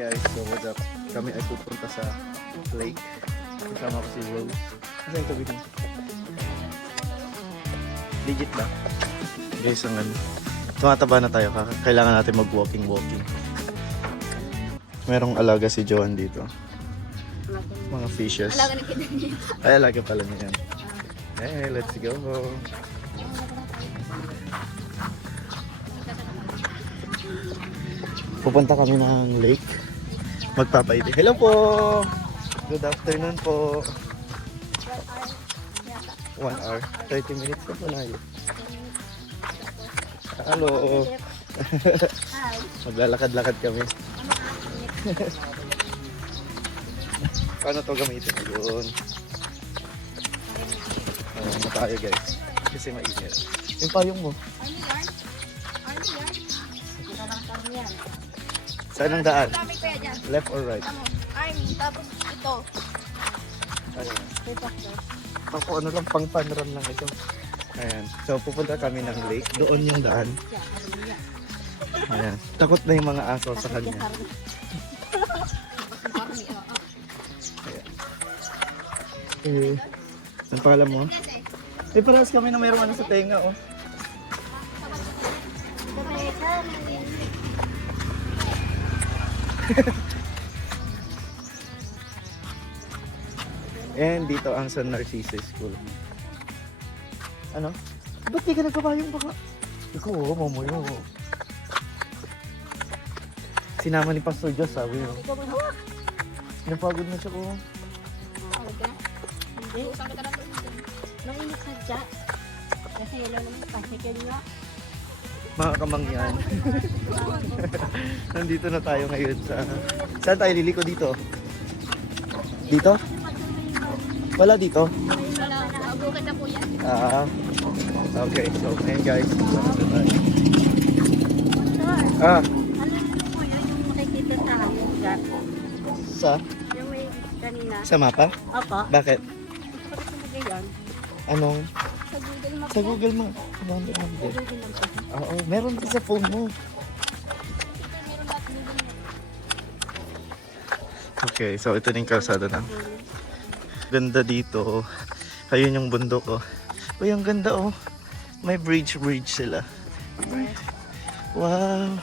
Guys, so what's up? Kami ay pupunta sa lake. Kasama ko si Rose. Kasi yung tubig niya. Legit ba? Guys, ang ano. Tumataba na tayo. Kailangan natin mag-walking. Merong alaga si Joan dito. Mga fishes. Alaga na kita niya. Ay, alaga pala niya yan. Hey, let's go. Pupunta kami ng lake. Magpapaiti. Hello po! Good afternoon po. 1 hour. 30 minutes na po na yun. Hello! Hi. Maglalakad-lakad kami. Paano to gamitin? Yun. Ano tayo guys? Kasi mainit. Yung payong mo. Ano yan? Ano yan? Ito lang yan. Saan ang daan? Dami kaya dyan. Left or right? Tamo. Army. Tapos ito. Ano? Pepak daw. Ako ano lang, pang fun run lang ito. Ayan. So pupunta kami ng lake. Doon yung daan. Yan. Ano yan? Ayan. Takot na yung mga aso sa kanya. Army. Oo. Eh, ang pangalan mo? Eh, parehas kami na mayroong ano sa tenga, oh. And dito ang San Narciso School. Ano? Ba't di ka nagpapayong baka? Ikaw, oh, mamuyo. Sinama ni Pastor Diyos, sabi mo. Ikaw mo hawak. Napagod na siya, oh. Hawak ka? Hindi. Usang kita lang. Mainit sa dya. Kasi yellow naman. Pasikin nyo. Mga kamangyan. Nandito na tayo ngayon sa... Saan tayo liliko dito? Dito? Wala dito? Wala. Bukid na po yan. Ah, okay. So, ayan guys. Sir. Ah, Alam mo yun yung makikita sa lugar. sa? Yung may kanina. Sa mapa? Opo. Bakit? Bakit sumagay yan? Anong? Sa Google Maps. Sa Google mo. Sa Google Maps. Oo, meron din sa phone mo. Meron lahat Google Maps. Okay, so ito na yung kalsada na. Ganda dito. Ayun yung bundok, oh. Uy, ang ganda, oh. May bridge sila. Wow.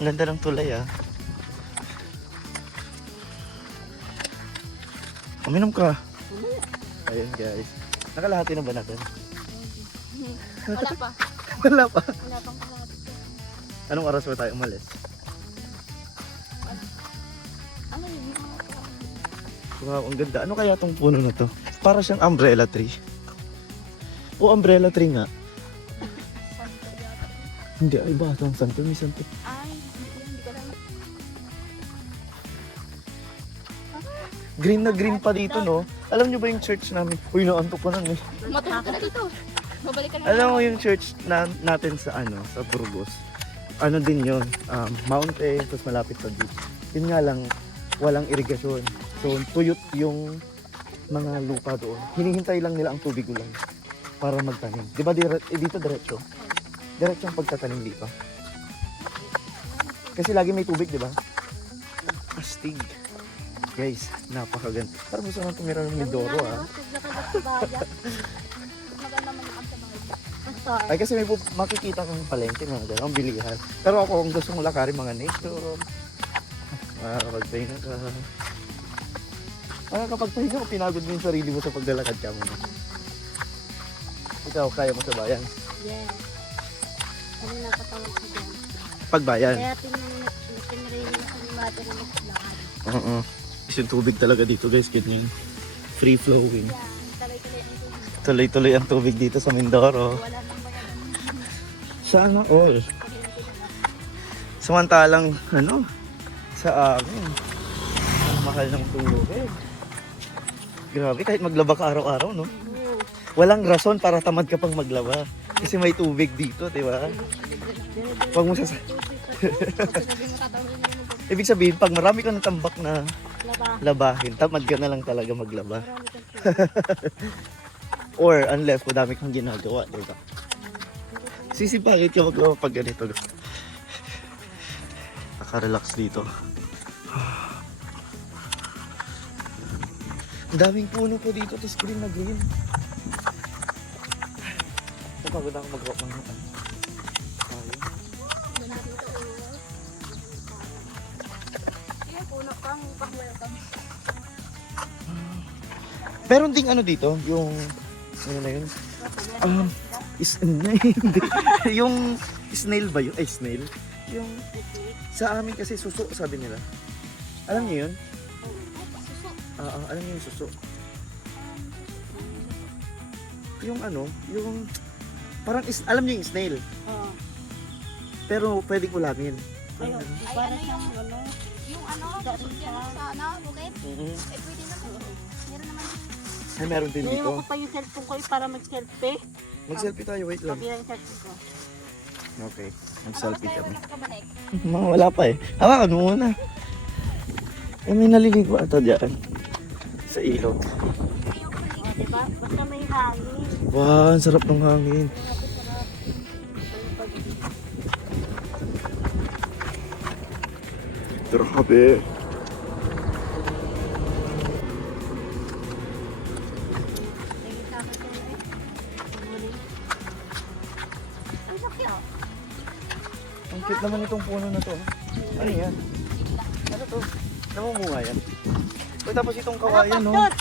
Ang ganda ng tulay, ah. Uminom ka. Ayun, guys. Nakalahati na ba natin? Wala pa. Wala pa. Wala pang kalahati. Anong oras ba tayo umalis? Ano yun? Wow, ang ganda. Ano kaya tong puno na to? Para siyang umbrella tree. O, umbrella tree nga. Hindi, ay ba? Itong santo, may santo. Ay, hindi ko lang. Green na green pa dito, no? Alam nyo ba yung church namin? Uy, naantok ko na, eh. Matulog ka na dito. Babalik ka na. Alam mo yung church natin sa ano, sa Burgos. Ano din yun, mountain, tapos malapit sa beach. Yun nga lang, walang irigasyon. So, tuyot yung mga lupa doon. Hinihintay lang nila ang tubig ulan para magtanim. Di ba dito diretso? Diretso ang pagtatanim dito. Kasi lagi may tubig, di ba? Astig. Guys, napakaganda. Parang gusto nang tumira ng Mindoro, ah. Maganda man yung sa bahay. Basta. Ay, kasi may makikita kang palengke, mga gano'n, ang bilihan. Pero ako, kung gusto mong lakarin mga nature, makakapagpahinga ka. Makakapagpahinga mo, pinagod mo yung sarili mo sa paglalakad ka mo. Ikaw, kaya mo sa bayan? Yes. Ano nakatawag ko dyan? Pagbayan? Kaya tinrain mo sa mata na maglakad. Oo. Kasi yung tubig talaga dito, guys, ganyan. Free flowing. Yan. Talay-talay ang tubig. Tuloy-tuloy ang tubig dito sa Mindoro. Wala nang bayaran. Sana all. Samantalang, ano, sa amin, ang mahal ng tubig. Grabe, kahit maglaba ka araw-araw, no? Walang rason para tamad ka pang maglaba. Kasi may tubig dito, di ba? Huwag mo Ibig sabihin, pag marami ka ng tambak na labahin, tamad ka na lang talaga maglaba. Or unless madami kang ginagawa, di ba? Sisipagit ka maglaba pag ganito. Naka-relax dito. Ang daming puno po dito, tapos green na green. Napagod ako mag-rock ng ano. Ayun. Doon natin ito. Yung puno pang pang-welcome. Meron ding ano dito, yung ano na yun? Hindi. Yung snail ba yun? Ay, snail. Yung sa amin kasi suso, sabi nila. Alam niyo yun? Suso. Alam niyo yung suso. Yung ano, yung parang alam niyo yung snail, Oo. pero pwedeng ulamin. Ayun, Ay, para ano siyang ano. Yung ano, Dati yan sa- sa ano, bukit. Mhm. Eh, pwede naman. Meron naman. Ay, meron din dito. Naiwan ko pa yung cellphone ko para mag-selfie. Mag-selfie tayo, wait lang. Kabilang yung cellphone ko. Okay, Ano mag-selfie tayo kami. nagkabalik? Mga wala pa eh. Hawakan mo muna. Eh, may naliligo ata dyan. Sa ilog. O, diba? Basta may hangin. Wow, ang sarap ng hangin. Grabe. Tingin sa akin yun eh. Huli. Ang sakit. Ang cute naman itong puno na to. Ano yan? Ano to? Namumunga yan. Uy, tapos itong kawayan, no? Dot!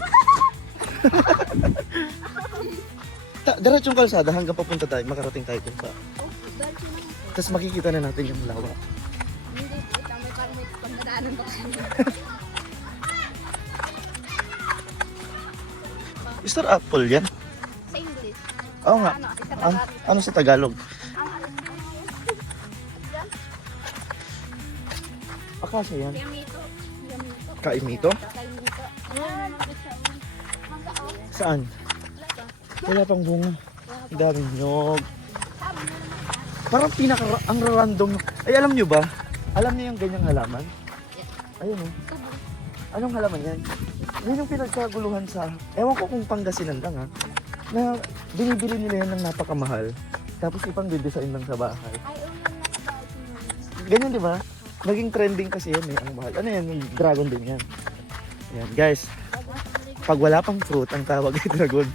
Diretsong kalsada hanggang papunta tayo, makarating tayo dun sa... Oh, dahil siya naman. Tapos makikita na natin yung lawa. Hindi, wait lang. May parang may pagdadaanan ba kayo? Star apple yan? Sa English. Oo nga. Ano, kasi sa Ano, Tagalog. ano sa Tagalog? Ang ano yan? Akasya yan. Yamito. Yamito. Kaimito? Kaimito. Ayan, bakit siya? Mangga, oh. Saan? Wala ba? Wala pang bunga. Wala Ang ba? daming nyog. Sabi mo naman. Parang ang random. Ay, alam nyo ba? Alam niyo yung ganyang halaman? Ayun oh. Tubo. Anong halaman yan? Yun yung pinagkaguluhan sa... Ewan ko kung Pangasinan lang ha. Na binibili nila yan ng napakamahal. Tapos ipang design lang sa bahay. Ay, yung nakabait mo. Ganyan di ba? Naging trending kasi yan eh. Ang mahal. Ano yan? Yung dragon din yan. Yan guys. Pag wala pang fruit, ang tawag ay dragon.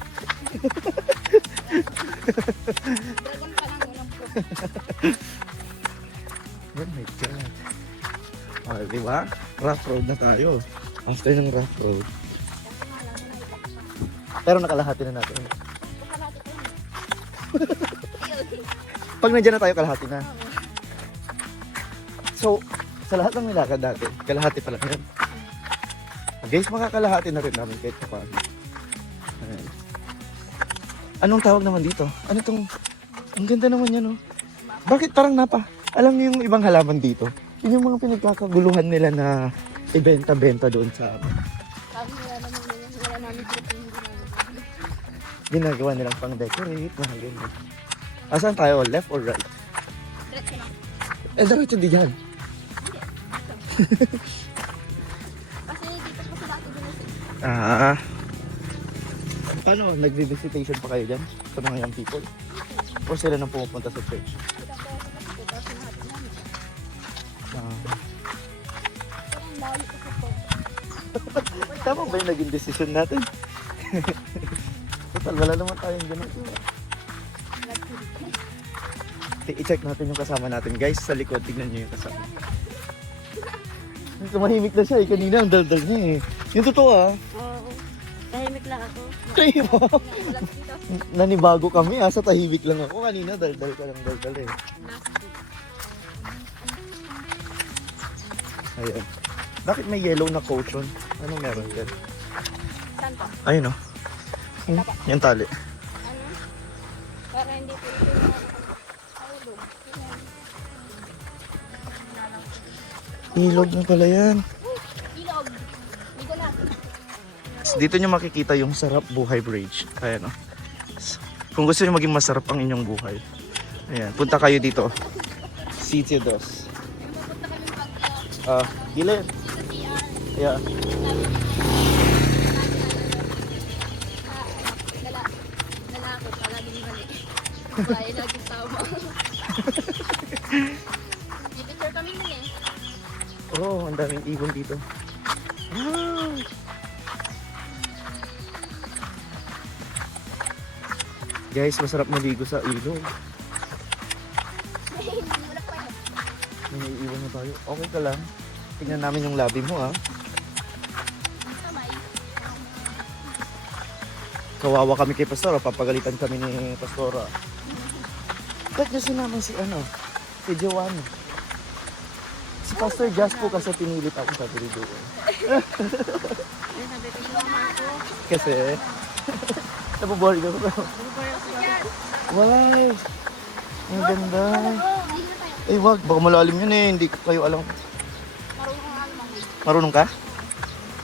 Dragon pa lang walang fruit. Oh my God. Oh, di ba? Rough road na tayo. After ng rough road. Kasi nga lang, naitak. Pero nakalahati na natin. Baka natin ito. Pag nandiyan na tayo, kalahati na. So, sa lahat ng nilakad dati, kalahati pa lang yan. Guys, makakalahati na rin namin kahit paano. Ayan. Anong tawag naman dito? Ano tong... Ang ganda naman yan, oh. Bakit parang alam niyo yung ibang halaman dito? Yun yung mga pinagkakaguluhan nila na ibenta-benta doon sa Kami wala naman ganyan. Wala namin fruit. Hindi namin. ginagawa nilang pang-decorate, mga ganyan. Asan tayo? Left or right? Diretso lang. Diretso di dyan. Kasi dito pa sa dati din. Paano? Nagre-visitation pa kayo dyan? Sa mga young people? O sila nang pumupunta sa church? Kita ko sa dati. Tapos natin namin. Pero ang layo ko sa po. Tama ba yung naging decision natin? Total, wala naman tayong ginagawa. I-check natin yung kasama natin guys. Sa likod, tignan nyo yung kasama. Tumahimik na siya eh. Kanina ang daldal niya eh. Yung totoo ah. Oo. Tahimik lang ako. Kayo mo. Wala dito. Nanibago kami ah. Sa tahimik lang ako. Kanina daldal ka lang daldal eh. Ayan. Bakit may yellow na caution? Anong meron dyan? Saan pa? Ayun oh. Yung tali. Ano? Para hindi po ito yung hulog. Ilog na pala yan. Ilog. Dito lang. Dito nyo makikita yung sarap buhay bridge. Ayan o. Kung gusto nyo maging masarap ang inyong buhay. Ayan, punta kayo dito. Sitio Dos. Pupunta kami pag Gilid. sa CR. Yeah. Lalaki, palaging mali. Babae, laging tama. May picture kami nun eh. Oh, ang daming ibon dito. Wow! Guys, masarap maligo sa ilog. Hindi mo na pa yun. May naiiwan na tayo. Okay ka lang. Tingnan namin yung labi mo ha. Kamay. Kawawa kami kay Pastora. Papagalitan kami ni Pastora. Ba't niya sinama si si Giovanni? Si Pastor Jazz po kasi pinilit ako sa doon. Ay, sabi ko yung mama ko. Kasi, nabubuhay ko. Wala eh. Ang ganda. Hindi na tayo. Eh wag, baka malalim yun eh. Hindi ko kayo alam. Marunong ka naman. Marunong ka?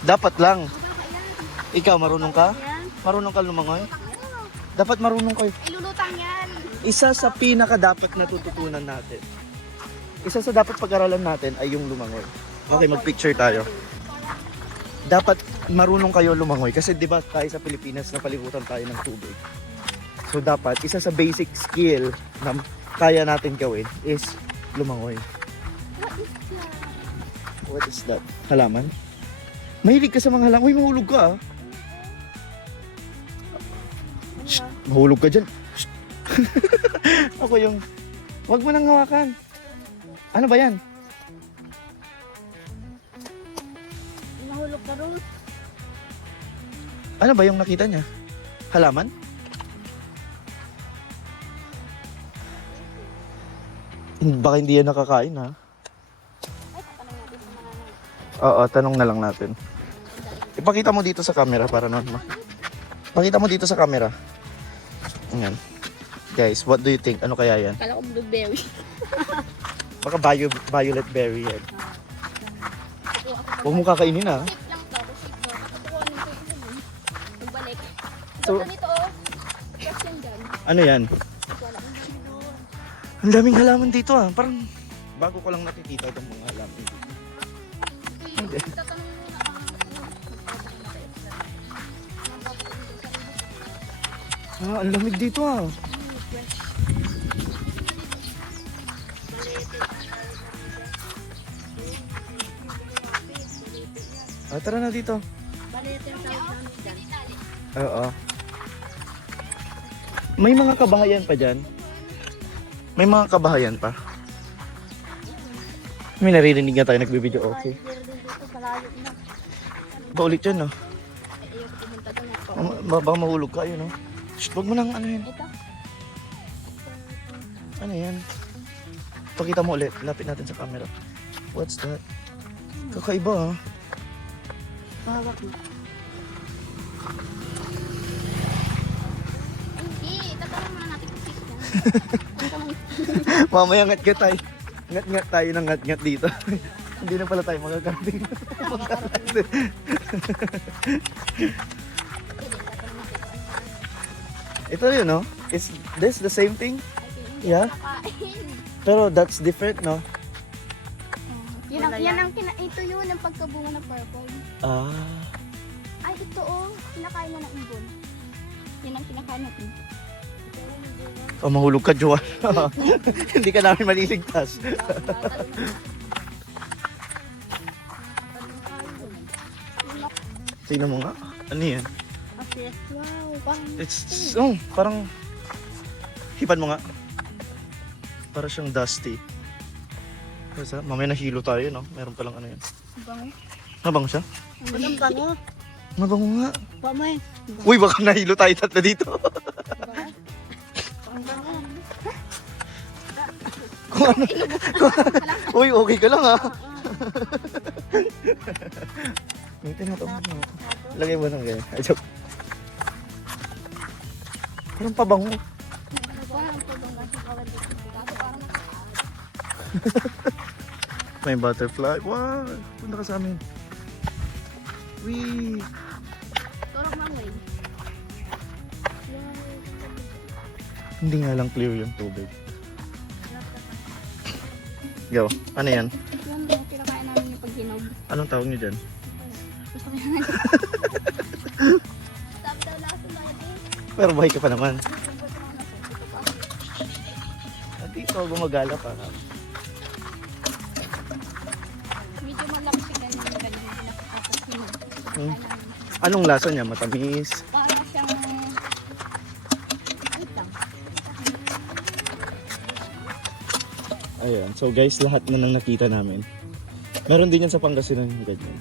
Dapat lang. Baka yan. Ikaw, marunong ka? Yan. Marunong ka lumangoy? Dapat marunong kayo. Ay, lulutang yan. Isa sa pinaka dapat natututunan natin. Isa sa dapat pag-aralan natin ay yung lumangoy. Okay, mag-picture tayo. Dapat marunong kayo lumangoy kasi 'di ba tayo sa Pilipinas napalibutan tayo ng tubig. So dapat isa sa basic skill na kaya natin gawin is lumangoy. What is that? Halaman? Mahilig ka sa mga halaman. Uy, mahulog ka ah. Shh, mahulog ka dyan. Shh. Ako yung... Wag mo nang hawakan. Ano ba yan? Nahulog ka ron. Ano ba yung nakita niya? Halaman? Baka hindi yan nakakain ha? Oo, tanong na lang natin. Ipakita mo dito sa camera para naman. Pakita mo dito sa camera. Ayan. Guys, what do you think? Ano kaya yan? Kala ko blueberry. Baka violet berry yan. Huwag mo kakainin ha. Safe lang to. Safe to. Kukunin ko yun. Pagbalik. So- So, ganito oh. Plus yan dyan. Ano yan? Wala kang dami doon. Ang daming halaman dito ah. Parang bago ko lang nakikita itong mga halaman dito. Hindi. Tatanong mo na Ah, ang lamig dito ah. Ah, tara na dito. Balete yung tawag namin dyan. Oo. May mga kabahayan pa dyan. May mga kabahayan pa. May naririnig nga tayo nagbibideo. Okay. Meron din dito, malayo na. Ba ulit yun no? Ayaw ko pumunta doon. Baka mahulog ka yun no? Shh, wag mo nang ano yun. Ito. Ano yan? Pakita mo ulit. Lapit natin sa camera. What's that? Kakaiba ah. Hawak mo. Hindi. Tatanong muna natin kung safe yan. Mamaya ngat-ngat tayo. Ngat-ngat tayo ng ngat-ngat dito. Hindi na pala tayo magkakarating. Ito yun, no? Is this the same thing? Yeah? Kakain. Pero that's different, no? Yan ang ito yun ang pagkabunga ng purple. Ah. Ay, ito oh. Kinakain na ng ibon. Yan ang kinakain natin. Oh, mahulog ka, Joan. Hindi ka namin maliligtas. Tingnan mo nga. Ano yan? Okay. Wow, parang Parang... Hipan mo nga. Para siyang dusty. Kasi mamaya nahilo tayo, no? Meron palang ano yan. bango. Mabango siya? Ang bango. Mabango nga. Pamay. Uy, baka nahilo tayo tatlo dito. Ang bango. Uy, okay ka lang ha. Ngiti na ito. Lagay mo ng ganyan. Ay, joke. Parang pabango. Parang pagbango sa kawan dito. Kaso parang May butterfly. Wow! Punta ka sa amin. Wee! turok ng way. Hindi nga lang clear yung tubig. Go. Ano yan? Yan yung kinakain namin yung paghinog. Anong tawag niyo dyan? Gusto ko yan. Sabi daw lakas ng lagi. Pero buhay ka pa naman. At dito, gumagala pa. Medyo malaki ganyan yung ganyan yung pinakapapos hinog. Hmm. Anong lasa niya? Matamis? Para siyang... Wait lang. Ayan. So guys, lahat na nang nakita namin. Meron din yan sa Pangasinan yung ganyan.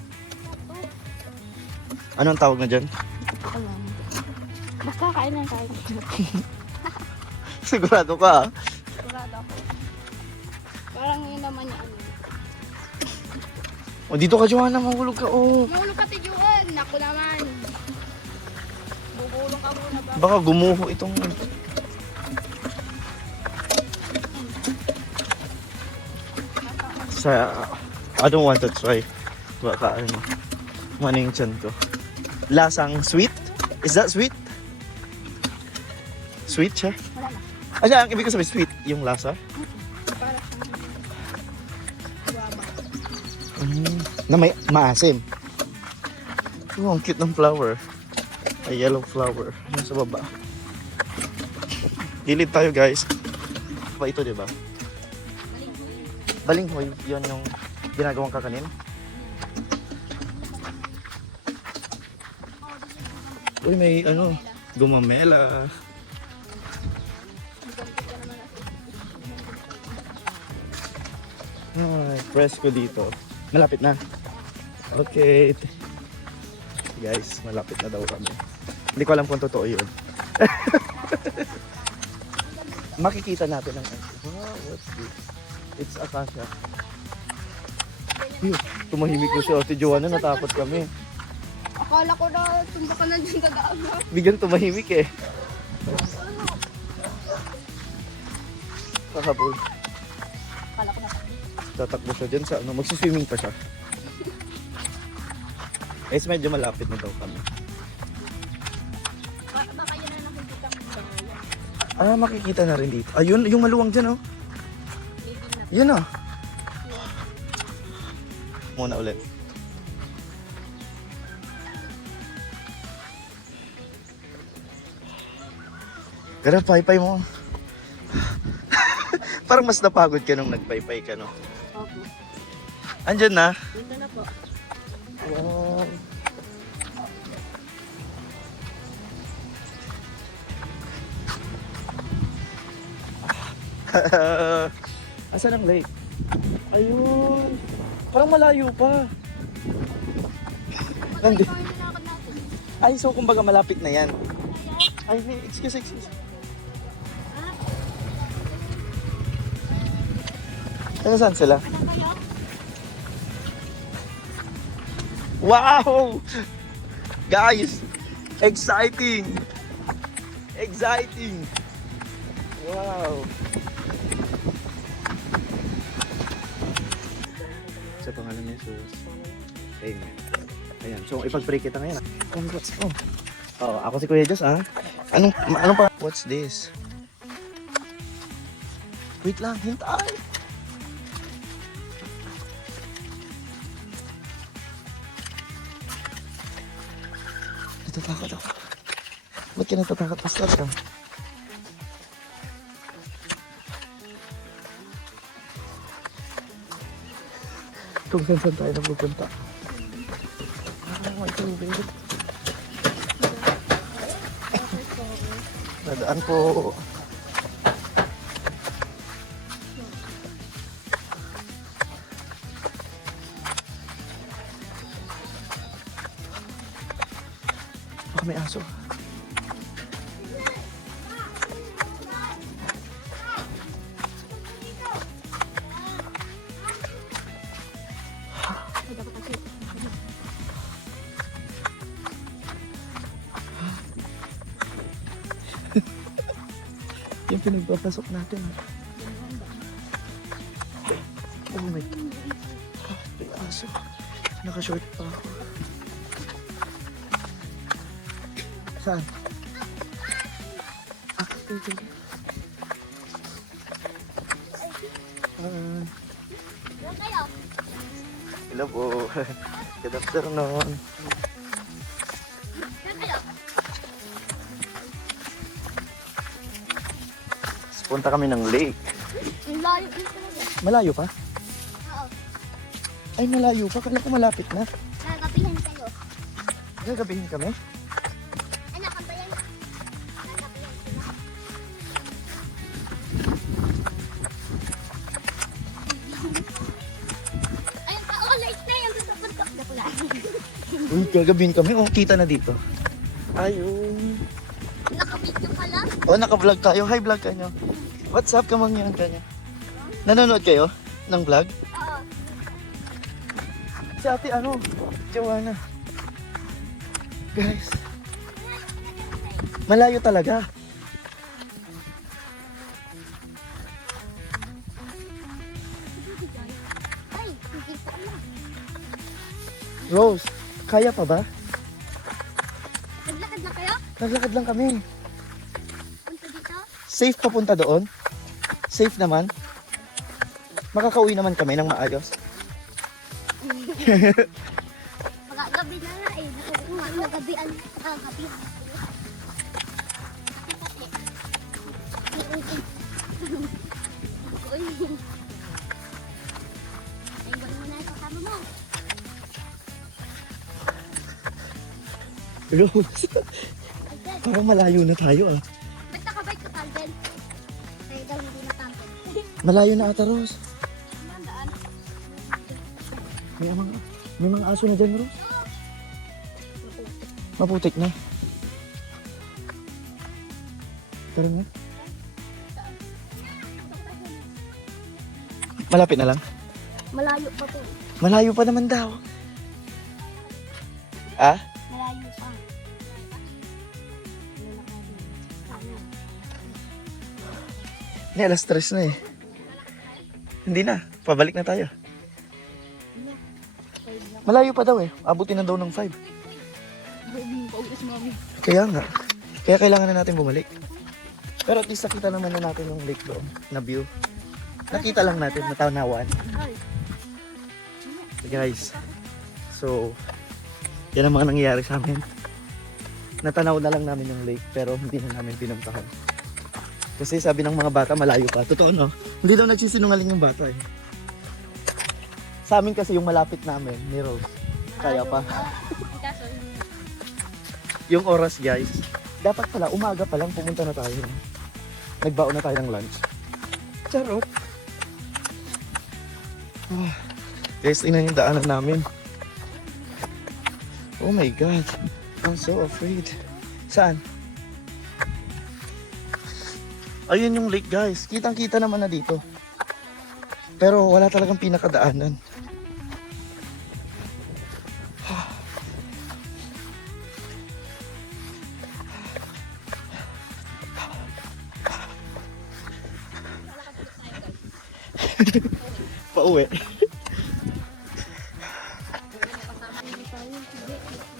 Anong tawag na dyan? Alam. Basta kain na kain. Sigurado ka, ah. Sigurado ako. Parang yun naman yung ano. O, dito ka, Joanna. Mahulog ka, oh. Mahulog ka, Tijuan. Naku naman. Bubulong ka muna ba? Baka gumuho itong... I don't want to try. Baka ano. Maning tiyan ko. Lasang sweet? Is that sweet? Sweet siya? Wala na. Ah, siya, ang ibig ko sabihin sweet. Yung lasa? Para siyang guava. Na may maasim. Oh, ang cute ng flower. A yellow flower. Yung sa baba. Gilid tayo, guys. Pa ito, di ba? Balinghoy. Yun yung ginagawang kakanin. Uy, may ano, gumamela. Ay, press ko dito. Malapit na. Okay. Guys, malapit na daw kami. Hindi ko alam kung totoo yun. Makikita natin ang wow, what's this? It's acacia. Yun, tumahimik ko siya. Si Joanna, natakot kami. Akala ko na tumba ka na dyan dadaan. Bigyan tumahimik eh. Kahabol. Akala ko na. Tatakbo siya dyan sa ano. Magsiswimming pa siya. Guys, medyo malapit na daw kami. Baka yun na nakikita ko dyan. Ah, makikita na rin dito. Ayun, yung maluwang dyan oh. Yun oh. Muna ulit. Gara, paypay mo. Parang mas napagod ka nung nagpaypay ka, no? Opo. Andyan na. Dito na po. Wow. Asan ang lake? Ayun. Parang malayo pa. Nandito. Ay, so kumbaga malapit na yan. Ay, excuse. Ano saan sila? Wow! Guys! Exciting! Exciting! Wow! Sa pangalan ni Jesus. Amen. Ayan. So, ipag-pray kita ngayon. Congrats. Oh, ako si Kuya Diyos, ah. Anong pa? What's this? Wait lang, hintay! Natatakot ako. Ba't ka natatakot? Basta ka. Kung saan tayo napupunta. May tubig. Nadaan po. Baka may aso. Yung pinagpapasok natin. Oh my God. May aso. Naka-short pa ako. Saan? Okay. Hello po. Good afternoon. Punta kami ng lake. Malayo din talaga. Malayo pa? Oo. Ay, malayo pa. Kala ko malapit na. Nagabihan kayo. Gagabihin kami? Anak, kantayan. Nagabihan sila. Uy, gagabihin kami. Oh, kita na dito. Ayun. Nakabidyo ka lang. Oh, naka-vlog tayo. Hi, vlog kayo. What's up, kamangyan kanya? Nanonood kayo ng vlog? Oo. Si ate, ano? Joanna. Guys. Malayo talaga. Ay, hindi pa na. Rose, kaya pa ba? Naglakad na kayo? Naglakad lang kami. Punta dito? Safe papunta doon? Safe naman? Makakauwi naman kami ng maayos? Magagabi na nga eh. Nagabian. Gabi. Uy. Ay, gawin mo na yung kasama mo. Rose, Alden, parang malayo na tayo ah. ba't nakabike ka, Alden? Ay, daw hindi natangkad. Malayo na ata, Rose. Ano ang daan? May mga aso na dyan, Rose. Maputik na. Tara nga. Malapit na lang. Malayo pa po. Malayo pa naman daw. Ah? Malayo pa. Hindi, alas 3 na eh. Hindi na. Pabalik na tayo. Malayo pa daw eh. Abutin na daw ng 5. Kaya nga. Kaya kailangan na natin bumalik. Pero at least nakita naman na natin yung lake doon na view. Nakita lang natin, natanawan. Guys, so yan ang mga nangyayari sa amin. Natanaw na lang namin yung lake pero hindi na namin pinuntahan. Kasi sabi ng mga bata malayo pa. Totoo no? Hindi daw nagsisinungaling yung bata eh. Sa amin kasi yung malapit namin ni Rose. Kaya pa. Kaso, Yung oras guys, dapat pala umaga pa lang pumunta na tayo. Nagbaon na tayo ng lunch. Charot. Ah, guys, tingnan yung daanan namin. Oh my God. I'm so afraid. Saan? Ayun yung lake guys. Kitang-kita naman na dito. Pero wala talagang pinakadaanan. Pauwi.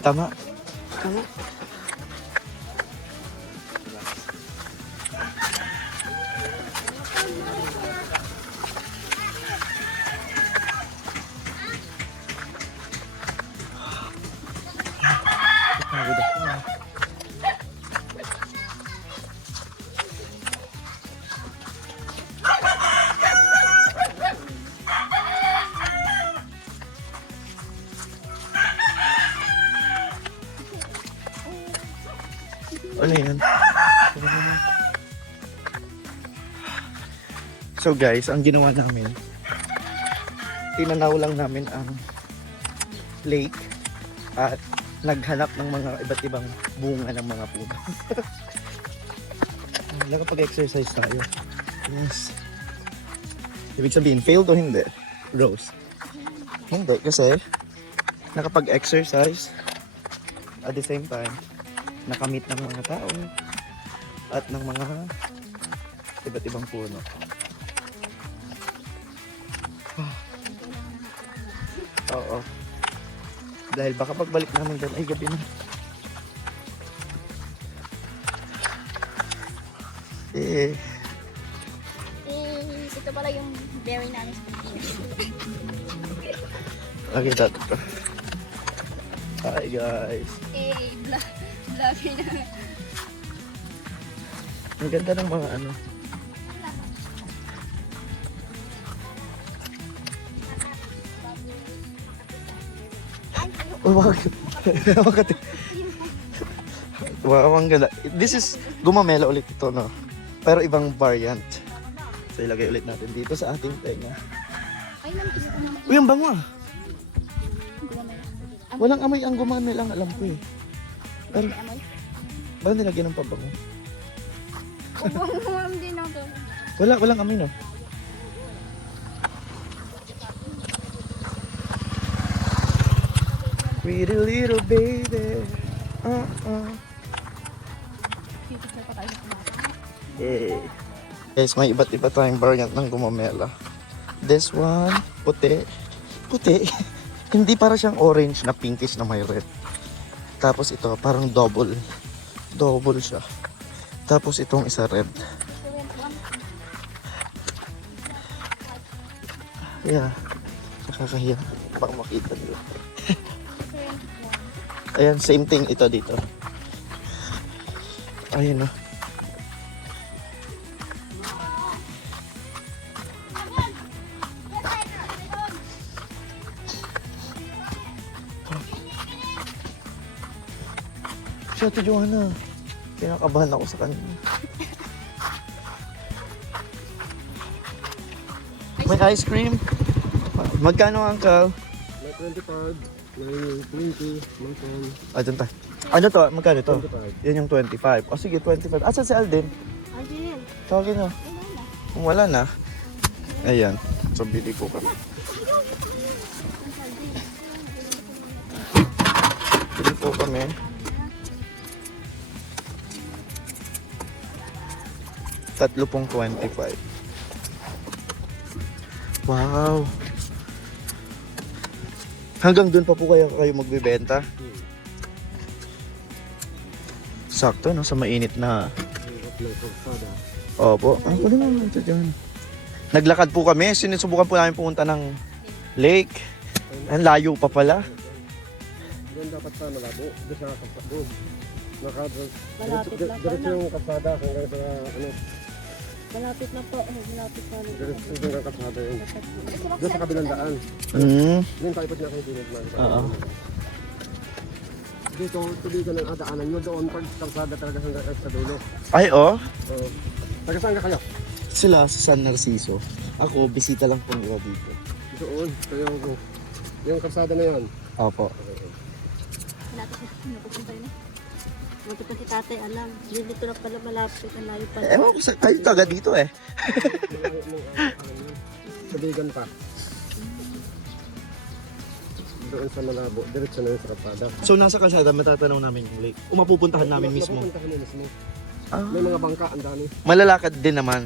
Tama. Tama. Pagod ako. Ano yan? So guys, ang ginawa namin, tinanaw lang namin ang lake at naghanap ng mga iba't ibang bunga ng mga puno. Nakapag-exercise tayo. Yes. Ibig sabihin, failed o hindi? Rose? Hindi, kasi nakapag-exercise at the same time, nakamit ng mga tao at ng mga iba't ibang puno. Oo. Dahil baka pagbalik namin doon ay gabi na. ito pala yung berry namin sa Pilipinas. Okay, dati pa. Hi guys. Vlogger na. Ang ganda ng mga ano. Oh, wag. Wow, ang ganda. This is gumamela ulit ito, no? Pero ibang variant. So ilagay ulit natin dito sa ating tenga. Ay, naman ko naman. Uy, ang bango ah. Walang amoy ang gumamit lang, alam ko eh. Pero, May amoy. baka nilagyan ng pabango. Ubuang din ako. Walang amoy no. Pretty little baby. Pipicture pa tayo sa bata. Yeah. Guys, may iba't iba tayong variant ng gumamela. This one, puti. Puti. Hindi para siyang orange na pinkish na may red. Tapos ito, parang double. Double siya. Tapos itong isa red. Yeah. Nakakahiya. Baka makita nila. Ayan, same thing ito dito. Ayun o. Si Ate Joanna. Kinakabahan ako sa kanya. May ice cream. Magkano, Uncle? May 25, may 20, may 10, Ah, dun tayo. Ano to? Magkano to? 25. Yan yung 25. O sige, 25. Asan si Alden? Alden. Tawagin na. Kung wala na. Ayan. So, bili po kami. Bili po kami. Tatlo pong 25. Wow. Hanggang dun pa po kayo magbibenta? Sakto, no? Sa mainit na. Hirap ng kalsada. Opo. Ang kulit naman ito dyan. Naglakad po kami. Sinusubukan po namin pumunta ng lake. Ang layo pa pala. Doon dapat sa malabo. Doon sa kalsada. Malapit lang po Diretso na. yung kalsada hanggang sa ano. Malapit na po. Malapit na. Diretso yung kalsada yun. Doon sa kabilang daan. Doon tayo pa kayo dinag na. Oo. Dito, tubigan ng adaanan nyo doon pag kalsada talaga hanggang sa dulo. Ay, oh. Taga saan ka kayo? Sila sa San Narciso. Ako, bisita lang po nila dito. Doon. Kaya yung kalsada na yan. Opo. Natin na pupunta yun. Napunta si tatay, alam. Dito na pala malapit. Ang layo pala. Ewan ko, kayo taga dito eh. Tubigan pa. Doon sa Malabo, diretso na yun sa kalsada. So, nasa kalsada, matatanaw namin yung lake. O mapupuntahan namin mismo. Mapupuntahan mo mismo. Ah, May mga bangka, ang dami. malalakad din naman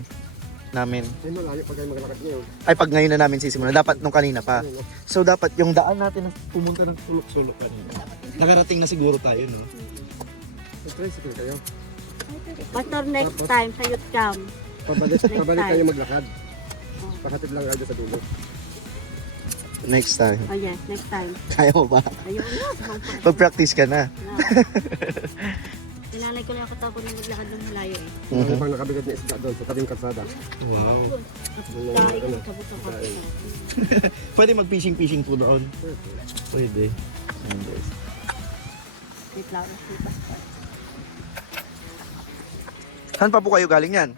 namin. Ay malayo pag kayo maglakad ngayon. Ay, pag ngayon na namin sisimulan. Dapat nung kanina pa. So, dapat yung daan natin na pumunta ng sulok-sulok kanina. Nakarating na siguro tayo, no? May tricycle kayo. Pastor, next time sa youth camp. Pabalik time. kayo maglakad. Pahatid lang kayo sa dulo. Next time. Oh yes, next time. Kaya mo ba? Ayun na. Pag-practice ka na. Tinanay ko lang ako tapos na maglakad ng malayo eh. May pang nakabigat na isda doon sa tabing kalsada. Wow. Dahil ko sa butang kapit. Pwede mag-fishing po doon. Pwede. Ayan, guys. May flowers, may passport. Saan pa po kayo galing yan?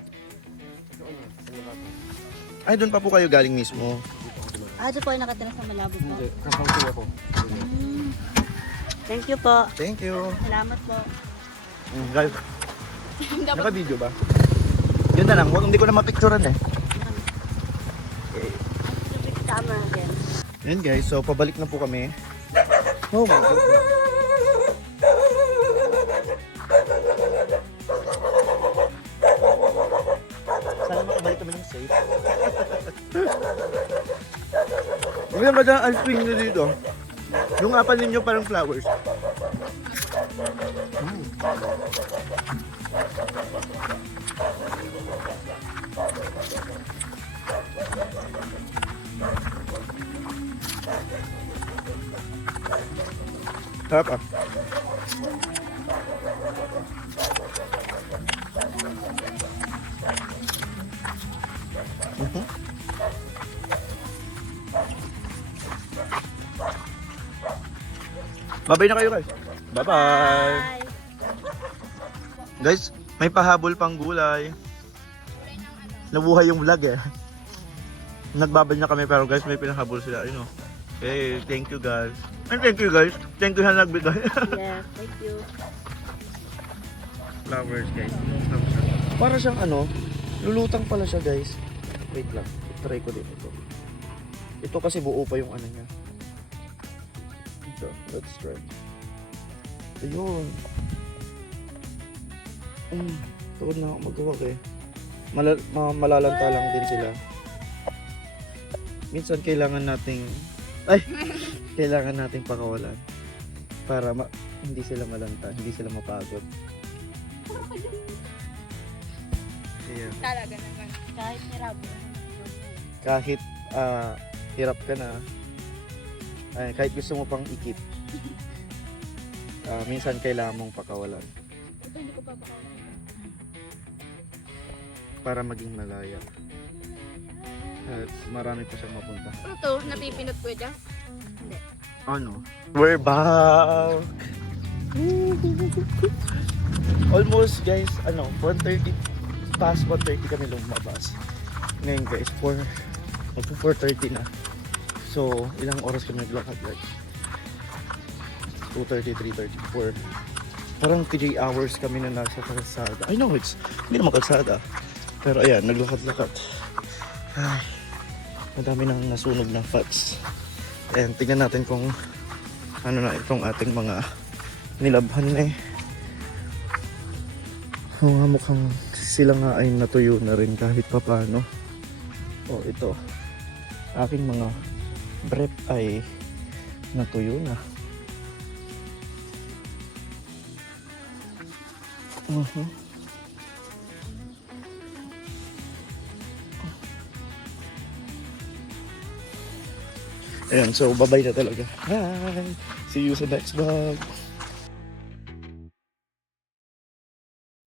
Ay, doon pa po kayo galing mismo. Ah, doon po ay nakatira sa Malabo po. Hindi, kasausing ako. Thank you po. Thank you. Salamat po. Guys, naka-video ba? Yun na lang, hindi ko na mapicturean eh. Tama again. Yan guys, so pabalik na po kami. Oh my God. Sana makabalik kami ng safe. Ngayon ka dyan, ice cream nyo dito. Yung apal ninyo parang flowers. Sarap ah. Bye-bye na kayo guys. Bye-bye. Guys, may pahabol pang gulay. Nabuhay yung vlog eh. Nagbabad na kami pero guys may pinahabol sila. Okay, thank you guys. And thank you guys. Thank you sa nagbigay. Yes, thank you. Flowers guys. Para siyang ano, lulutang pala siya guys. Wait lang, try ko din ito. Ito kasi buo pa yung ano niya. Ito, let's try. Ayun. Tuod na ako magkawag eh. Malalanta lang din sila. Minsan kailangan nating kailangan nating pakawalan para hindi sila malanta, hindi sila mapagod. Ayan. Talaga naman. Kahit hirap. Kahit hirap ka na, kahit gusto mo pang ikip, minsan kailangan mong pakawalan Ito hindi ko pa baka. para maging malaya. At marami pa siyang mapunta. Ano to? Napipinot ko dyan? Hindi. Ano? We're back! Almost guys, 1:30 past 1:30 kami lumabas. Ngayon guys, 4:30 na. So, ilang oras kami naglakad like 2:30, 3:30, 4. Parang 3 hours kami na nasa kalsada. I know hindi naman kalsada. Pero ayan, naglakad-lakad. Ay, madami nang nasunog na fats. And tingnan natin kung ano na itong ating mga nilabhan eh. Mukhang sila nga ay natuyo na rin kahit papano. Oh, ito. Aking mga brief ay natuyo na. Ayan, so bye-bye na talaga. Bye! See you sa next vlog.